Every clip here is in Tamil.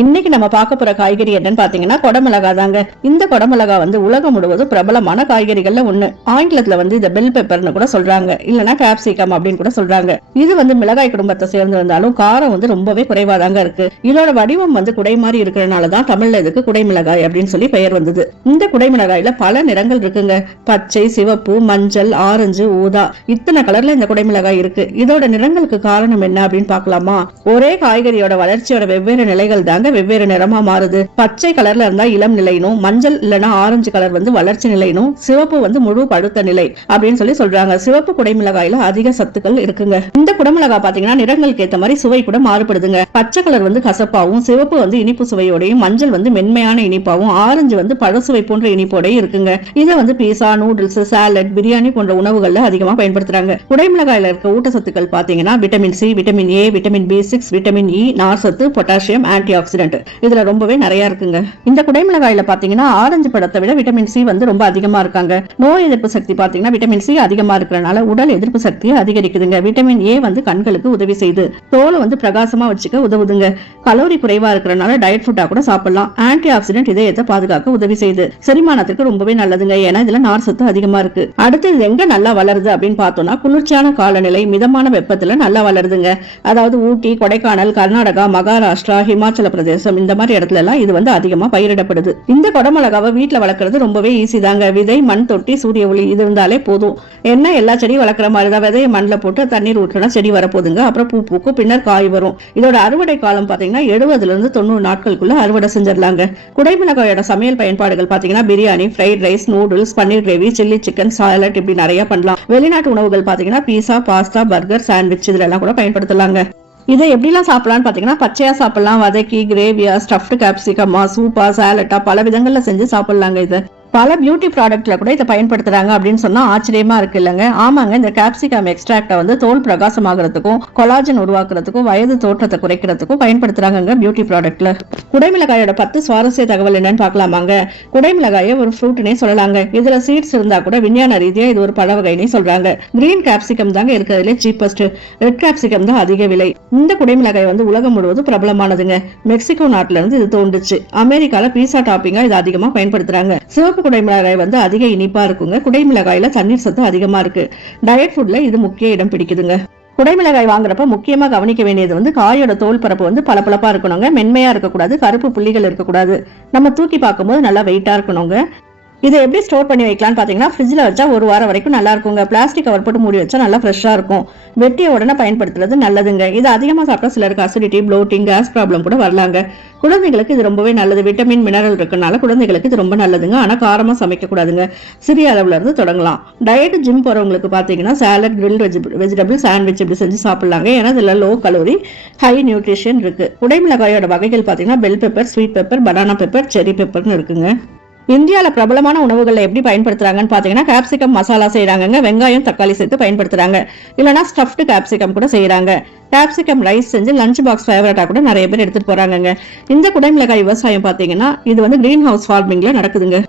இன்னைக்கு நம்ம பார்க்க போற காய்கறி என்னன்னு பாத்தீங்கன்னா கொடமிளகா தாங்க. இந்த கொடமிளகா வந்து உலகம் முழுவதும் பிரபலமான காய்கறிகள்ல ஒண்ணு. ஆங்கிலத்துல வந்து இத பெல் பெப்பர்னு கூட சொல்றாங்க, இல்லனா கேப்சிகம் அப்படின்னு கூட சொல்றாங்க. இது வந்து மிளகாய் குடும்பத்தை சேர்ந்து இருந்தாலும் காரம் வந்து ரொம்பவே குறைவாதாங்க இருக்கு. இதோட வடிவம் வந்து குடை மாதிரி இருக்கிறதுனாலதான் தமிழ்ல இதுக்கு குடைமிளகாய் அப்படின்னு சொல்லி பெயர் வந்தது. இந்த குடைமிளகாயில பல நிறங்கள் இருக்குங்க. பச்சை, சிவப்பு, மஞ்சள், ஆரஞ்சு, ஊதா, இத்தனை கலர்ல இந்த குடைமிளகாய் இருக்கு. இதோட நிறங்களுக்கு காரணம் என்ன அப்படின்னு பாக்கலாமா? ஒரே காய்கறியோட வளர்ச்சியோட வெவ்வேறு நிலைகள் தாங்க வெவ்வேறு நிறமா மாறுது. பச்சை கலர்ல இருந்தா இளம் நிலைனும், மஞ்சள் இல்லனா ஆரஞ்சு கலர் வந்து வளர்ச்சி நிலைனும், சிவப்பு வந்து முழு பழுத்த நிலை அப்படின்னு சொல்லி சொல்றாங்க. சிவப்பு குடைமிளகாயில அதிக சத்துக்கள் இருக்குங்க. இந்த குடைமிளகாய் பாத்தீங்கன்னா நிறங்களுக்கு ஏத்த மாதிரி சுவை கூட மாறுபடுதுங்க. பச்சை கலர் வந்து கசப்பாவும், சிவப்பு வந்து இனிப்பு சுவையோடையும், மஞ்சள் வந்து மென்மையான இனிப்பாவும், ஆரஞ்சு வந்து பழசுவை போன்ற இனிப்போடையும் இருக்குங்க. இதை வந்து பீஸா, நூடுல்ஸ், சாலட், பிரியாணி போன்ற உணவுகள்ல அதிகமா பயன்படுத்துறாங்க. குடைமிளகாயில இருக்க ஊட்டச்சத்துக்கள் பாத்தீங்கன்னா vitamin C, vitamin A, vitamin B6, vitamin E, நார்சத்து, பொட்டாசியம், ஆன்டி ஆக்சிடென்ட் இதுல ரொம்பவே நிறைய இருக்குங்க. இந்த குடைமிளகாயில பாத்தீங்கன்னா ஆரஞ்சு பழத்தை விட விட்டமின் சி வந்து ரொம்ப அதிகமா இருக்காங்க. நோய் எதிர்ப்பு சக்தி பாத்தீங்கன்னா விட்டமின் சி அதிகமா இருக்கிறனால உடல் எதிர்ப்பு சக்தியை அதிகரிக்குதுங்க. விட்டமின் ஏ வந்து கண்களுக்கு உதவி செய்யுது. தோலை வந்து பிரகாசமா வச்சுக்க உதவுதுங்க. கலோரி குறைவா இருக்கிறனால டயட் ஃபுட்டா கூட சாப்பிடலாம். ஆன்டி ஆக்சிடென்ட் இதயத்தை பாதுகாக்க உதவி செய்யுது. செரிமானத்துக்கு ரொம்பவே நல்லதுங்க. ஏன்னா இதுல நார் சத்து அதிகமா இருக்கு. அடுத்து இது எங்க நல்லா வளருது அப்படின்னு பார்த்தோம்னா குளிர்ச்சியான காலநிலை, மிதமான வெப்பத்துல நல்லா வளருதுங்க. அதாவது ஊட்டி, கொடைக்கானல், கர்நாடகா, மகாராஷ்டிரா, ஹிமாச்சல பிரதேசம் இந்த மாதிரி இடத்துல எல்லாம் இது வந்து அதிகமா பயிரிடப்படுது. இந்த கொடமிளகாவை வீட்டுல வளர்க்கறது ரொம்பவே ஈஸி தாங்க. விதை, மண் தொட்டி, சூரிய ஒளி இது இருந்தாலே போதும். என்ன எல்லா செடியும் வளர்க்குற மாதிரி தான். விதையை மண்ணில் போட்டு தண்ணீர் ஊற்றினா செடி வரப்போதுங்க. அப்புறம் பூ பூக்கும், பின்னர் காய் வரும். இதோட அறுவடை காலம் பாத்தீங்கன்னா 70 இருந்து 90 நாட்களுக்குள்ள அறுவடை செஞ்சிடலாங்க. குடைமிளகாயோட சமையல் பயன்பாடுகள் பாத்தீங்கன்னா பிரியாணி, ஃப்ரைட் ரைஸ், நூடுல்ஸ், பன்னீர் கிரேவி, சில்லி சிக்கன், சாலட் இப்படி நிறைய பண்ணலாம். வெளிநாட்டு உணவுகள் பாத்தீங்கன்னா பீஸா, பாஸ்தா, பர்கர், சாண்ட்விச் இதெல்லாம் கூட பயன்படுத்தலாங்க. இதை எப்படிலாம் சாப்பிடலாம்னு பாத்தீங்கன்னா பச்சையா சாப்பிடலாம், வதக்கி, கிரேவியா, ஸ்டஃப்டு கேப்சிகமா, சூப்பா, சாலட்டா பல விதங்கள்ல செஞ்சு சாப்பிடலாங்க. இது பல பியூட்டி ப்ராடக்ட்ல கூட இதை பயன்படுத்துறாங்க அப்படின்னு சொன்னா ஆச்சரியமா இருக்கு இல்லங்க? ஆமாங்க, இந்த கேப்சிகம் எக்ஸ்ட்ராக்ட வந்து தோல் பிரகாசமாகறதுக்கும், கொலாஜன் உருவாக்குறதுக்கும், வயது தோற்றத்தை குறைக்கிறதுக்கும் பயன்படுத்துறாங்க பியூட்டி ப்ராடக்ட்ல. குடைமிளகாயோட 10 சுவாரஸ்ய தகவல் என்னன்னு பாக்கலாமாங்க? குடைமிளகாய ஒரு ஃப்ரூட்னே சொல்லலாங்க. இதுல சீட்ஸ் இருந்தா கூட விஞ்ஞான ரீதியா இது ஒரு பழ வகைன்னு சொல்றாங்க. கிரீன் கேப்சிகம் தாங்க இருக்கிறதுல சீப்பஸ்ட். ரெட் கேப்சிகம் தான் அதிக விலை. இந்த குடைமிளகாய் வந்து உலகம் முழுவதும் பிரபலமானதுங்க. மெக்சிகோ நாட்டுல இருந்து இது தோன்றுச்சு. அமெரிக்கால பீஸா டாப்பிங்கா இது அதிகமா பயன்படுத்துறாங்க. சிவப்பு குடைமிளகாய் வந்து அதிக இனிப்பா இருக்குங்க. குடைமிளகாயில தண்ணீர் சத்து அதிகமா இருக்கு. டயட் ஃபுட்ல இது முக்கிய இடம் பிடிக்குதுங்க. குடைமிளகாய் வாங்குறப்ப முக்கியமா கவனிக்க வேண்டியது வந்து காயோட தோல் பரப்பு வந்து பளபளப்பா இருக்கணுங்க. மென்மையா இருக்கக்கூடாது, கருப்பு புள்ளிகள் இருக்கக்கூடாது. நம்ம தூக்கி பார்க்கும்போது நல்லா வெயிட்டா இருக்கணுங்க. இதை எப்படி ஸ்டோர் பண்ணி வைக்கலாம்னு பாத்தீங்கன்னா ஃப்ரிட்ஜ்ல வச்சா 1 வாரம் வரைக்கும் நல்லா இருக்குங்க. பிளாஸ்டிக் கவர் போட்டு மூடி வச்சா நல்லா ஃப்ரெஷ்ஷா இருக்கும். வெட்டிய உடனே பயன்படுத்துறது நல்லதுங்க. இது அதிகமா சாப்பிட்டா சிலருக்கு அசிடிட்டி, ப்ளோட்டிங், கேஸ் ப்ராப்ளம் கூட வரலாங்க. குழந்தைகளுக்கு இது ரொம்பவே நல்லது. விட்டமின், மினரல் இருக்கனால குழந்தைகளுக்கு இது ரொம்ப நல்லதுங்க. ஆனா காரமா சமைக்க கூடாதுங்க. சிறிய அளவுல இருந்து தொடங்கலாம். டயட், ஜிம் போறவங்களுக்கு பாத்தீங்கன்னா சாலட், கிரில் வெஜிடபிள், சாண்ட்விச் இப்படி செஞ்சு சாப்பிடலாங்க. ஏன்னா இதுல லோ கலோரி, ஹை நியூட்ரிஷன் இருக்கு. குடைமிளகாயோட வகைகள் பாத்தீங்கன்னா bell pepper, sweet pepper, banana pepper, செரி பெப்பர்னு இருக்குங்க. இந்தியாவில் பிரபலமான உணவுகளை எப்படி பயன்படுத்துறாங்கன்னு பாத்தீங்கன்னா கேப்சிகம் மசாலா செய்யறாங்க. வெங்காயம், தக்காளி சேர்த்து பயன்படுத்துறாங்க. இல்லைன்னா ஸ்டஃப்டு கேப்சிகம் கூட செய்யறாங்க. கேப்சிகம் ரைஸ் செஞ்சு லஞ்ச் பாக்ஸ் ஃபேவரட்டா கூட நிறைய பேர் எடுத்துட்டு போறாங்க. இந்த குடைமிளகாய் விவசாயம் பாத்தீங்கன்னா இது வந்து கிரீன் ஹவுஸ் ஃபார்மிங்ல நடக்குதுங்க.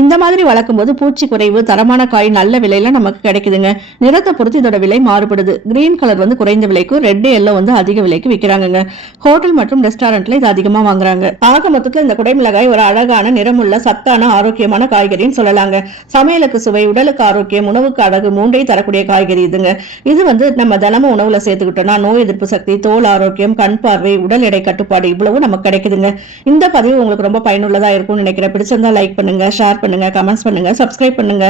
இந்த மாதிரி வளர்க்கும் போது பூச்சி குறைவு, தரமான காய் நல்ல விலையில நமக்கு கிடைக்குதுங்க. நிறத்தை பொறுத்து இதோட விலை மாறுபடுது. கிரீன் கலர் வந்து குறைந்த விலைக்கும், ரெட் எல்லோ வந்து அதிக விலைக்கு விற்கிறாங்க. ஹோட்டல் மற்றும் ரெஸ்டாரண்ட்ல இது அதிகமா வாங்குறாங்க. ஆக மொத்தத்துல இந்த குடைமிளகாய் ஒரு அழகான, நிறமுள்ள, சத்தான, ஆரோக்கியமான காய்கறின்னு சொல்லலாங்க. சமையலுக்கு சுவை, உடலுக்கு ஆரோக்கியம், உணவுக்கு அழகு மூன்றையும் தரக்கூடிய காய்கறி இதுங்க. இது வந்து நம்ம தினமும் உணவுல சேர்த்துக்கிட்டோம்னா நோய் எதிர்ப்பு சக்தி, தோல் ஆரோக்கியம், கண் பார்வை, உடல் எடை கட்டுப்பாடு இவ்வளவு நமக்கு கிடைக்குதுங்க. இந்த பதிவு உங்களுக்கு ரொம்ப பயனுள்ளதா இருக்கும்னு நினைக்கிறேன். பிடிச்சிருந்தா லைக் பண்ணுங்க, ஷேர் பண்ணுங்க, கமெண்ட்ஸ் பண்ணுங்க, சப்ஸ்கிரைப் பண்ணுங்க.